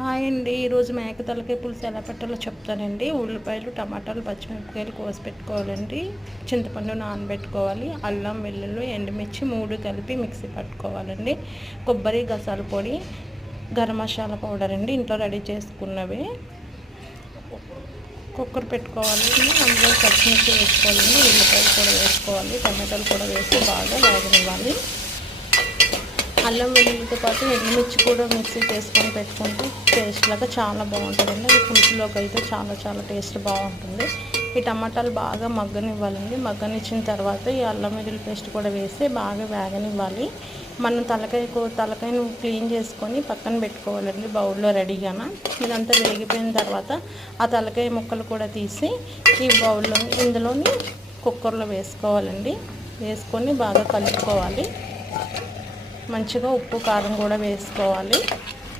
Hi అండి. ఈరోజు మేక తలకాయ పులుసు ఎలా పెట్టాలో చెప్తానండి. ఉల్లిపాయలు, టమాటాలు, పచ్చిమిరపకాయలు కోసి పెట్టుకోవాలండి. చింతపండు నానబెట్టుకోవాలి. అల్లం, వెల్లుల్లి, ఎండుమిర్చి 3 కలిపి మిక్సీ పట్టుకోవాలండి. కొబ్బరి, గసాల పొడి, గరం మసాలా పౌడర్ అండి ఇంట్లో రెడీ చేసుకున్నవి. కుక్కర్ పెట్టుకోవాలండి. అందులో పచ్చిమిర్చి వేసుకోవాలండి. ఉల్లిపాయలు కూడా వేసుకోవాలి. టమాటాలు కూడా వేసి బాగా వేగనివ్వాలి. అల్లం వెల్లుల్లితో పాటు ఎండుమిర్చి కూడా మిక్సీ చేసుకొని పెట్టుకుంటే టేస్ట్ లాగా చాలా బాగుంటుందండి. అది పులుసులోకి అయితే చాలా టేస్ట్ బాగుంటుంది. ఈ టమాటాలు బాగా మగ్గనివ్వాలండి. మగ్గనిచ్చిన తర్వాత ఈ అల్లం వెల్లుల్లి పేస్ట్ కూడా వేసి బాగా వేగనివ్వాలి. మనం తలకాయను క్లీన్ చేసుకొని పక్కన పెట్టుకోవాలండి బౌల్లో రెడీగాన. ఇదంతా వేగిపోయిన తర్వాత ఆ తలకాయ ముక్కలు కూడా తీసి ఈ ఇందులోని కుక్కర్లో వేసుకోవాలండి. వేసుకొని బాగా కలుపుకోవాలి. మంచిగా ఉప్పు కారం కూడా వేసుకోవాలి.